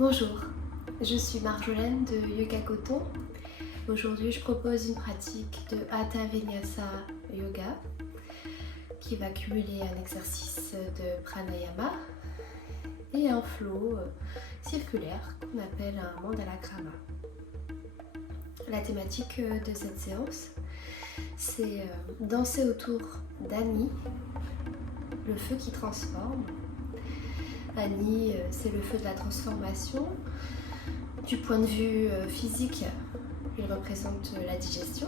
Bonjour, je suis Marjolaine de Yoga Coton. Aujourd'hui, je propose une pratique de Hatha Vinyasa Yoga qui va cumuler un exercice de pranayama et un flow circulaire qu'on appelle un mandala krama. La thématique de cette séance, c'est danser autour d'Ani, le feu qui transforme. Ani, c'est le feu de la transformation. Du point de vue physique, il représente la digestion.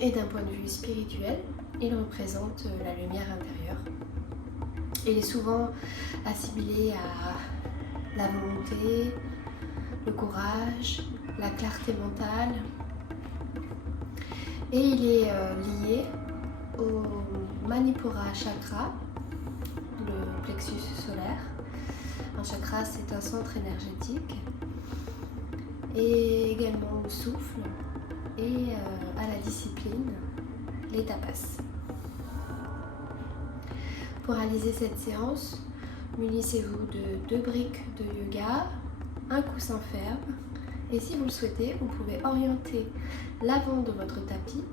Et d'un point de vue spirituel, il représente la lumière intérieure. Il est souvent assimilé à la volonté, le courage, la clarté mentale. Et il est lié au Manipura chakra, le plexus solaire. Un chakra, c'est un centre énergétique, et également au souffle et à la discipline, les tapas. Pour réaliser cette séance, munissez-vous de 2 briques de yoga, un coussin ferme, et si vous le souhaitez, vous pouvez orienter l'avant de votre tapis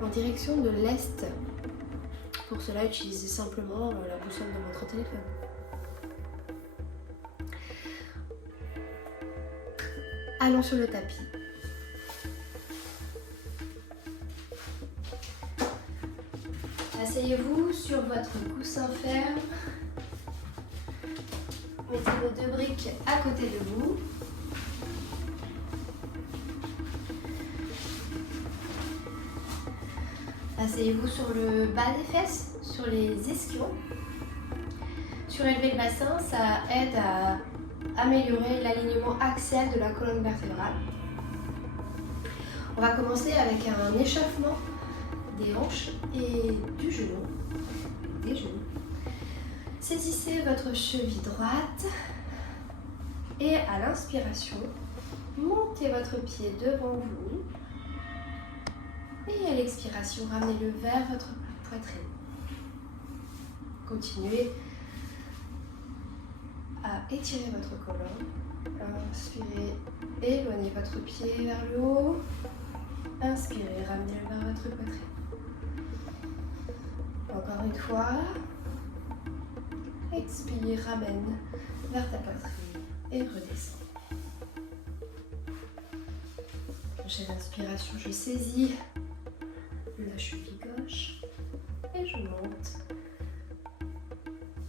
en direction de l'est. Pour cela, utilisez simplement la boussole de votre téléphone. Allons sur le tapis. Asseyez-vous sur votre coussin ferme. Mettez vos 2 briques à côté de vous. Asseyez-vous sur le bas des fesses, sur les ischions. Surélever le bassin, ça aide à améliorer l'alignement axial de la colonne vertébrale. On va commencer avec un échauffement des hanches et du genou, des genoux. Saisissez votre cheville droite et à l'inspiration, montez votre pied devant vous et à l'expiration, ramenez-le vers votre poitrine. Continuez à étirer votre colonne. Inspirez, éloignez votre pied vers le haut. Inspirez, ramenez-le vers votre poitrine. Encore une fois. Expire, ramène vers ta poitrine et redescends. Prochaine inspiration, je saisis la cheville gauche et je monte.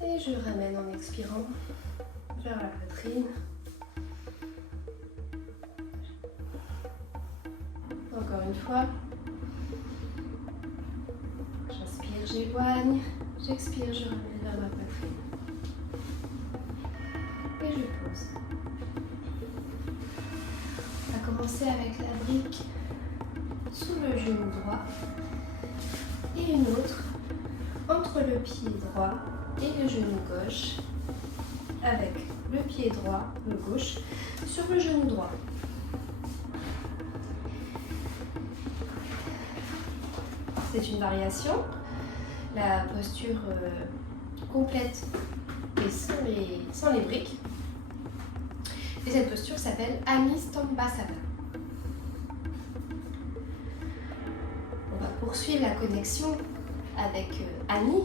Et je ramène en expirant vers la poitrine. Encore une fois. J'inspire, j'éloigne. J'expire, je ramène vers ma poitrine. Et je pose. On va commencer avec la brique sous le genou droit et une autre entre le pied droit et le genou gauche, avec le pied droit, le gauche, sur le genou droit. C'est une variation. La posture complète et sans les briques. Et cette posture s'appelle Anistambasana. On va poursuivre la connexion avec Ani,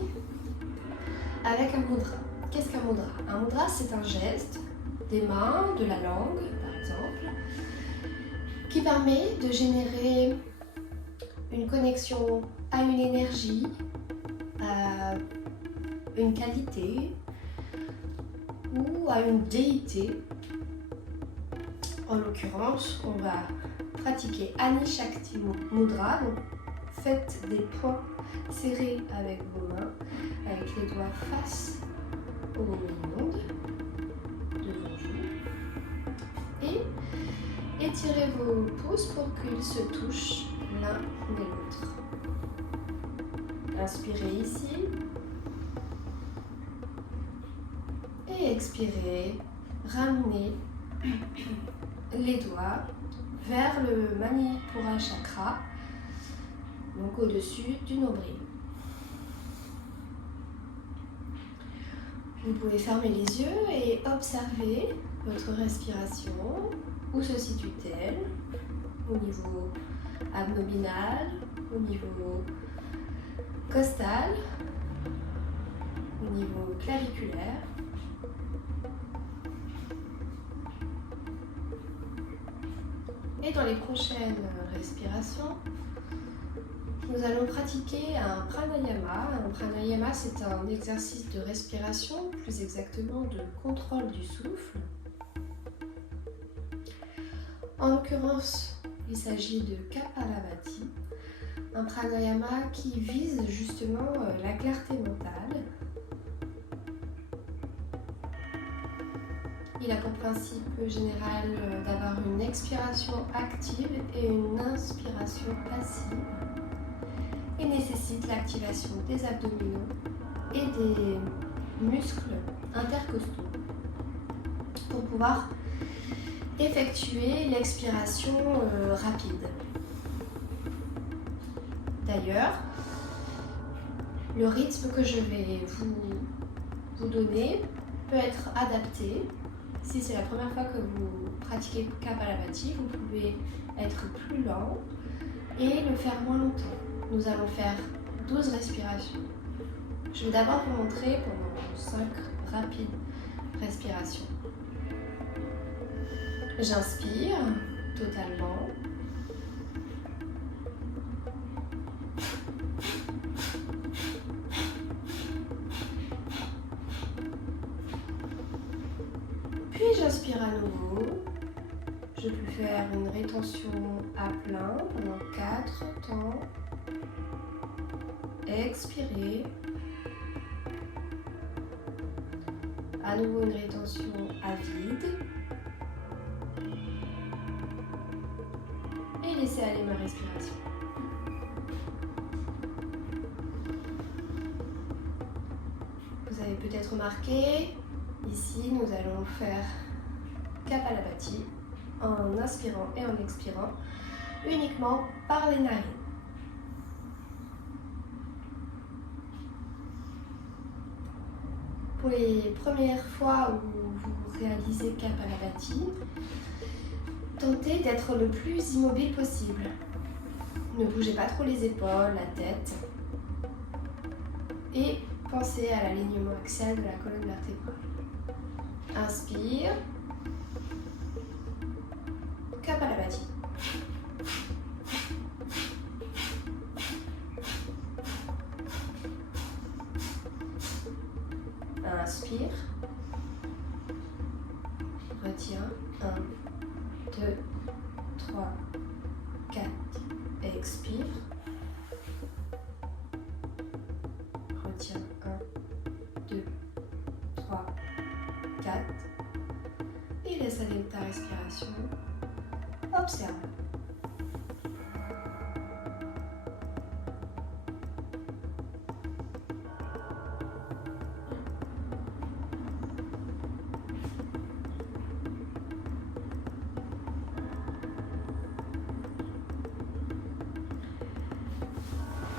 avec un mudra. Qu'est-ce qu'un mudra? Un mudra, c'est un geste des mains, de la langue, par exemple, qui permet de générer une connexion à une énergie, à une qualité ou à une déité. En l'occurrence, on va pratiquer Ani Shakti Mudra. Donc, faites des poings serrés avec vos mains, avec les doigts face au monde, devant vous. Et étirez vos pouces pour qu'ils se touchent l'un et l'autre. Inspirez ici. Et expirez. Ramenez les doigts vers le Manipura chakra, donc au-dessus du nombril. Vous pouvez fermer les yeux et observer votre respiration. Où se situe-t-elle? Au niveau abdominal, au niveau costal, au niveau claviculaire. Et dans les prochaines respirations, nous allons pratiquer un pranayama. Un pranayama, c'est un exercice de respiration, plus exactement de contrôle du souffle. En l'occurrence, il s'agit de Kapalabhati, un pranayama qui vise justement la clarté mentale. Il a pour principe général d'avoir une expiration active et une inspiration passive et nécessite l'activation des abdominaux et des muscles intercostaux pour pouvoir effectuer l'expiration rapide. D'ailleurs, le rythme que je vais vous donner peut être adapté. Si c'est la première fois que vous pratiquez Kapalabhati, vous pouvez être plus lent et le faire moins longtemps. Nous allons faire 12 respirations. Je vais d'abord vous montrer pendant 5 rapides respirations. J'inspire totalement. Puis j'inspire à nouveau. Je peux faire une rétention à plein pendant 4 temps. Expirer. À nouveau une rétention à vide. Et laisser aller ma respiration. Vous avez peut-être remarqué, ici nous allons faire Kapalabhati en inspirant et en expirant uniquement par les narines. Pour les premières fois où vous réalisez Kapalabhati, tentez d'être le plus immobile possible. Ne bougez pas trop les épaules, la tête. Et pensez à l'alignement axial de la colonne vertébrale. Inspire. Kapalabhati. Inspire. Retiens. 1, 2, 3, 4. Expire. Retiens. 1, 2, 3, 4. Et laisse aller ta respiration. Observe.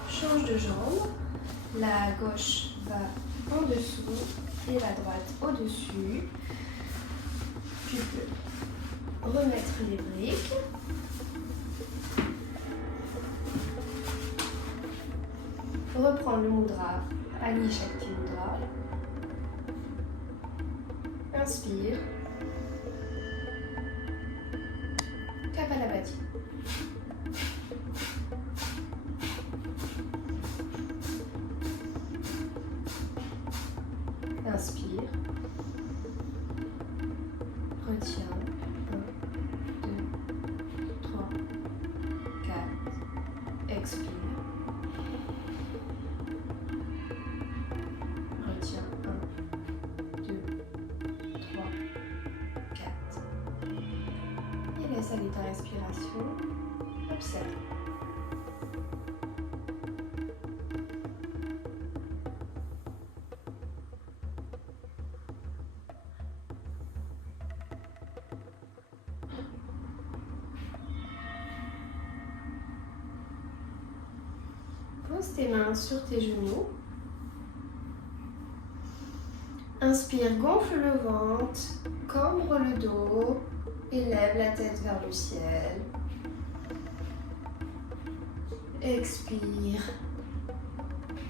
Change de jambe. La gauche va en dessous et la droite au-dessus. Tu peux remettre les briques. Reprends le mudra, Adi Shakti Mudra. Inspire. Kapalabhati. Inspire. Retiens. 1, 2, 3, 4. Expire. Retiens. 1, 2, 3, 4. Et laisse aller ta respiration. Observe. Pose tes mains sur tes genoux. Inspire, gonfle le ventre. cambre le dos et lève la tête vers le ciel. Expire,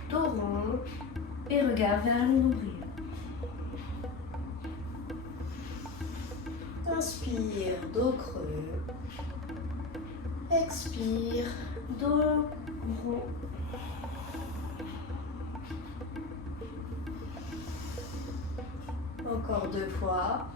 dos rond et regarde vers le nombril. Inspire, dos creux. Expire, dos rond. Encore 2 fois.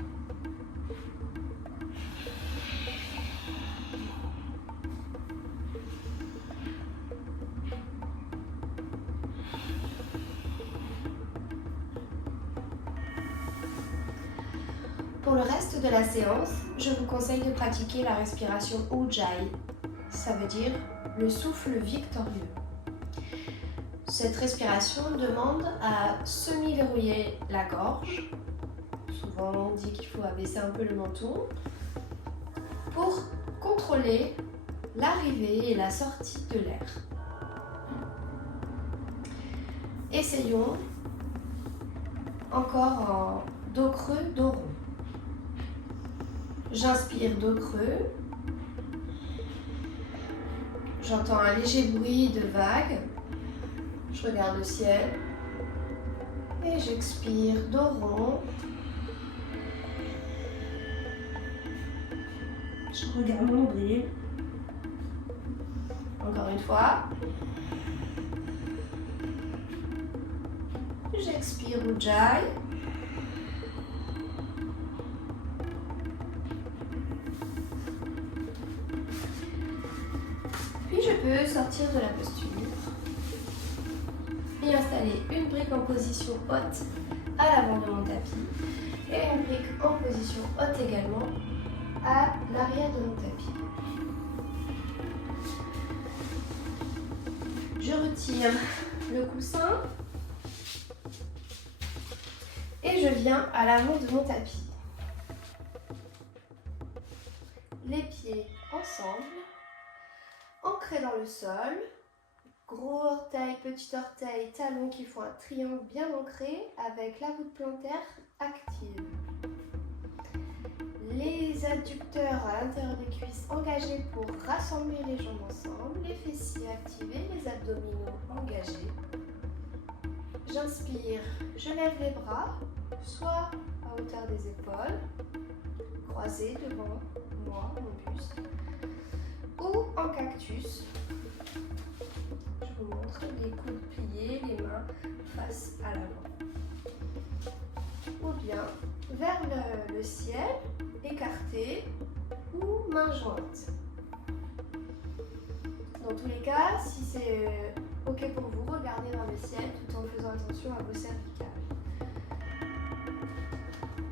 Pour le reste de la séance, je vous conseille de pratiquer la respiration Ujjayi. Ça veut dire le souffle victorieux. Cette respiration demande à semi-verrouiller la gorge. Souvent on dit qu'il faut abaisser un peu le menton pour contrôler l'arrivée et la sortie de l'air. Essayons encore en dos creux, dos rond. J'inspire dos creux. J'entends un léger bruit de vagues. Je regarde le ciel. Et j'expire dos rond. Je regarde mon nombril. Encore une fois. J'expire Ujjayi. Puis je peux sortir de la posture et installer une brique en position haute à l'avant de mon tapis et une brique en position haute également à l'arrière de mon tapis. Je retire le coussin et je viens à l'avant de mon tapis. Les pieds ensemble, ancrés dans le sol, gros orteil, petit orteil, talons qui font un triangle bien ancré avec la voûte plantaire active. Les adducteurs à l'intérieur des cuisses engagés pour rassembler les jambes ensemble, les fessiers activés, les abdominaux engagés. J'inspire, je lève les bras, soit à hauteur des épaules, croisés devant moi, mon buste, ou en cactus. Je vous montre les coudes pliés, les mains face à l'avant. Ou bien vers le ciel, écarté ou main jointe. Dans tous les cas, si c'est ok pour vous, regardez vers le ciel tout en faisant attention à vos cervicales.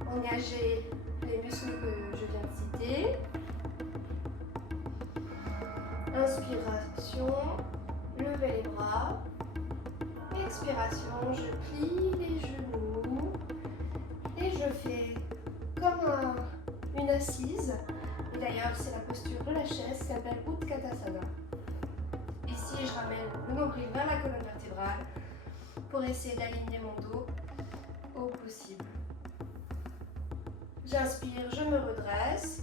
Engagez les muscles que je viens de citer. Inspiration, levez les bras. Expiration, je plie les genoux et je fais comme une assise. Et d'ailleurs, c'est la posture de la chaise qui s'appelle Utkatasana. Ici, je ramène le nombril vers la colonne vertébrale pour essayer d'aligner mon dos au possible. J'inspire, je me redresse.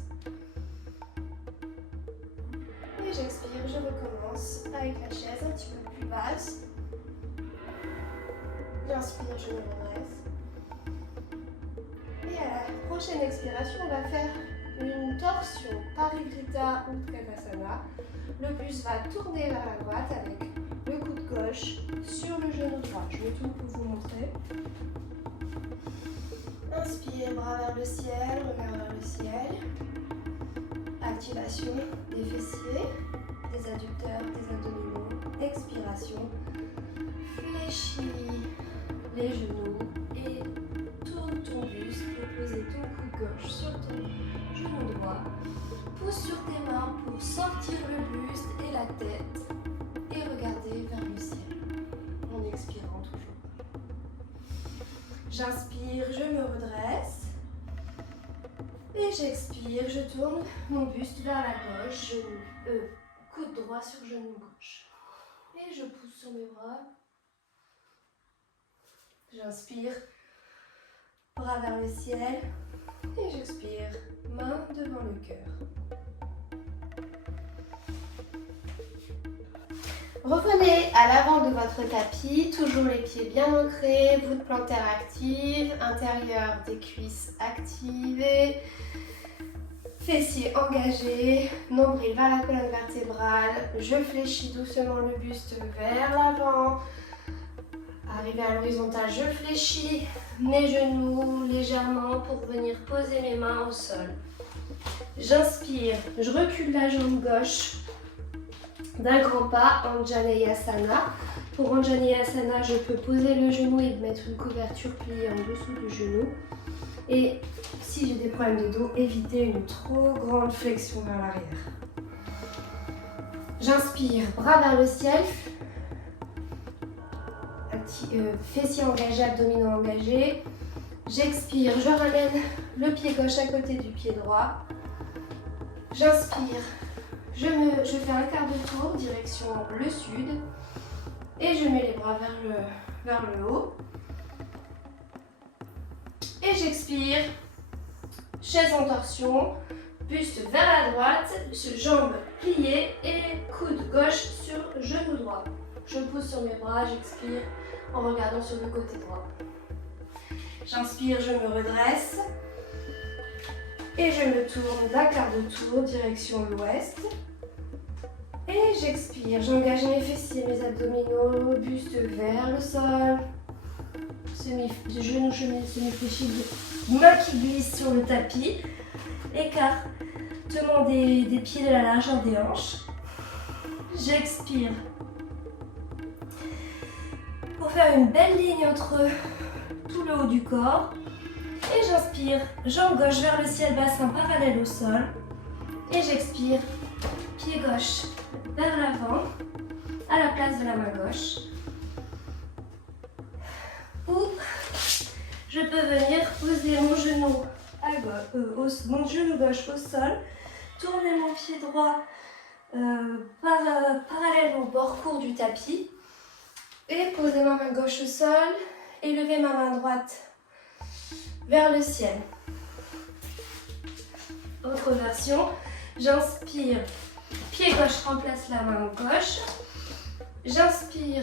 Et j'expire, je recommence avec la chaise un petit peu plus basse. J'inspire, je me redresse. Et à la prochaine expiration, on va faire une torsion Parivrtta Utkatasana. Le buste va tourner vers la droite avec le coude gauche sur le genou droit. Je me tourne pour vous montrer. Inspire, bras vers le ciel, regard vers le ciel. Activation des fessiers, des adducteurs, des abdominaux. Expiration. Fléchis les genoux et tourne ton buste pour poser ton coude gauche sur ton genou droit. Pousse sur tes mains pour sortir le buste et la tête et regarder vers le ciel en expirant toujours. J'inspire, je me redresse et j'expire, je tourne mon buste vers la gauche, coude droit sur genou gauche et je pousse sur mes bras. J'inspire, bras vers le ciel. Et j'expire, main devant le cœur. Revenez à l'avant de votre tapis, toujours les pieds bien ancrés, voûte plantaire active, intérieur des cuisses activées, fessiers engagés, nombril vers la colonne vertébrale. Je fléchis doucement le buste vers l'avant. Arrivé à l'horizontale, je fléchis mes genoux légèrement pour venir poser mes mains au sol. J'inspire, je recule la jambe gauche d'un grand pas, Anjaneyasana. Pour Anjaneyasana, je peux poser le genou et mettre une couverture pliée en dessous du genou. Et si j'ai des problèmes de dos, éviter une trop grande flexion vers l'arrière. J'inspire, bras vers le ciel. Fessiers engagés, abdominaux engagés. J'expire, je ramène le pied gauche à côté du pied droit. J'inspire, je fais un quart de tour, direction le sud. Et je mets les bras vers le haut. Et j'expire, chaise en torsion, buste vers la droite, jambes pliées et coude gauche sur genou droit. Je pose sur mes bras, j'expire en regardant sur le côté droit. J'inspire, je me redresse et je me tourne d'un quart de tour, direction l'ouest. Et j'expire, j'engage mes fessiers, mes abdominaux, buste vers le sol. Genou semi-fléchi, main qui glisse sur le tapis. Écartement des pieds de la largeur des hanches. J'expire. Pour faire une belle ligne entre tout le haut du corps. Et j'inspire, jambe gauche vers le ciel, bassin parallèle au sol. Et j'expire, pied gauche vers l'avant, à la place de la main gauche. Ou je peux venir poser mon genou, mon genou gauche au sol, tourner mon pied droit parallèle au bord court du tapis et poser ma main gauche au sol et lever ma main droite vers le ciel. Autre version, j'inspire, pied gauche remplace la main gauche, j'inspire,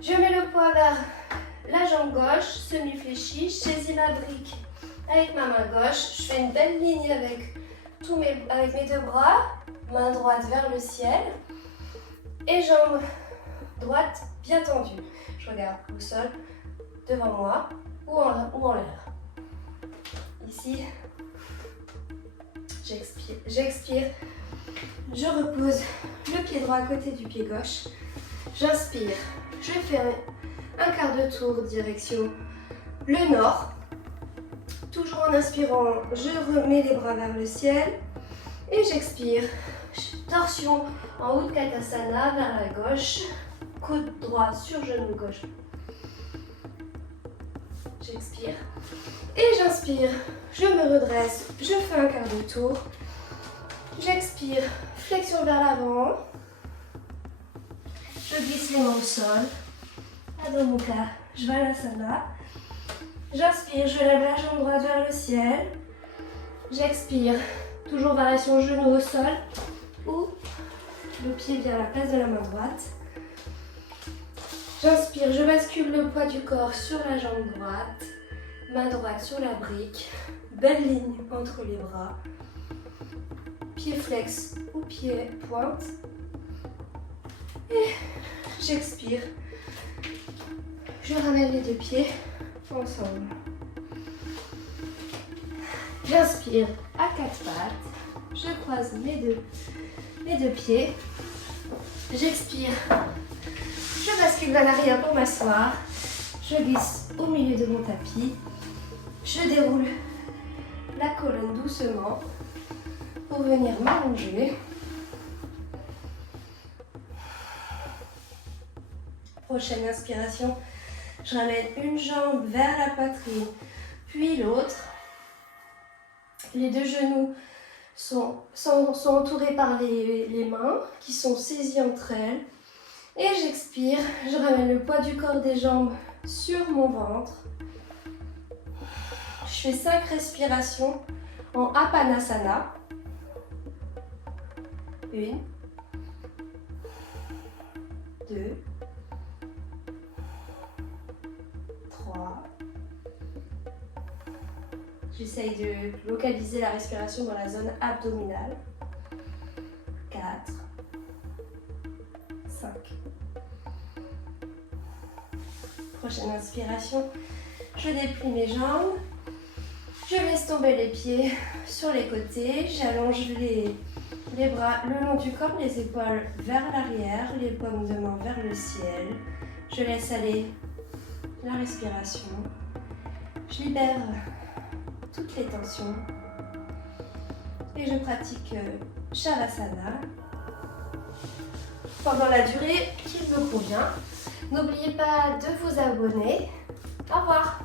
je mets le poids vers la jambe gauche, semi-fléchie, je saisis ma brique avec ma main gauche, je fais une belle ligne avec mes deux bras, main droite vers le ciel et jambe droite bien tendue. Je regarde au sol, devant moi ou en l'air. Ici, j'expire, je repose le pied droit à côté du pied gauche, j'inspire, je fais un quart de tour direction le nord. Toujours en inspirant, je remets les bras vers le ciel et j'expire. Torsion en Utkatasana vers la gauche, coude droit sur genou gauche. J'expire et j'inspire. Je me redresse, je fais un quart de tour. J'expire, flexion vers l'avant. Je glisse les mains au sol. Adho Mukha Svanasana. J'inspire, je lève la jambe droite vers le ciel. J'expire, toujours variation genou au sol ou le pied vient à la place de la main droite. J'inspire, je bascule le poids du corps sur la jambe droite, main droite sur la brique, belle ligne entre les bras, pied flex ou pied pointe. Et j'expire, je ramène les deux pieds ensemble. J'inspire à quatre pattes, je croise mes deux pieds, j'expire, je bascule vers l'arrière pour m'asseoir, je glisse au milieu de mon tapis, je déroule la colonne doucement pour venir m'allonger. Prochaine inspiration, je ramène une jambe vers la poitrine, puis l'autre. Les deux genoux sont entourés par les mains qui sont saisies entre elles. Et j'expire, je ramène le poids du corps des jambes sur mon ventre. Je fais 5 respirations en Apanasana. 1, 2, 3. J'essaye de localiser la respiration dans la zone abdominale. 4, 5. Prochaine inspiration, je déplie mes jambes. Je laisse tomber les pieds sur les côtés. J'allonge les bras le long du corps, les épaules vers l'arrière, les paumes de main vers le ciel. Je laisse aller la respiration. Je libère toutes les tensions. Et je pratique Shavasana pendant la durée qui me convient. N'oubliez pas de vous abonner. Au revoir!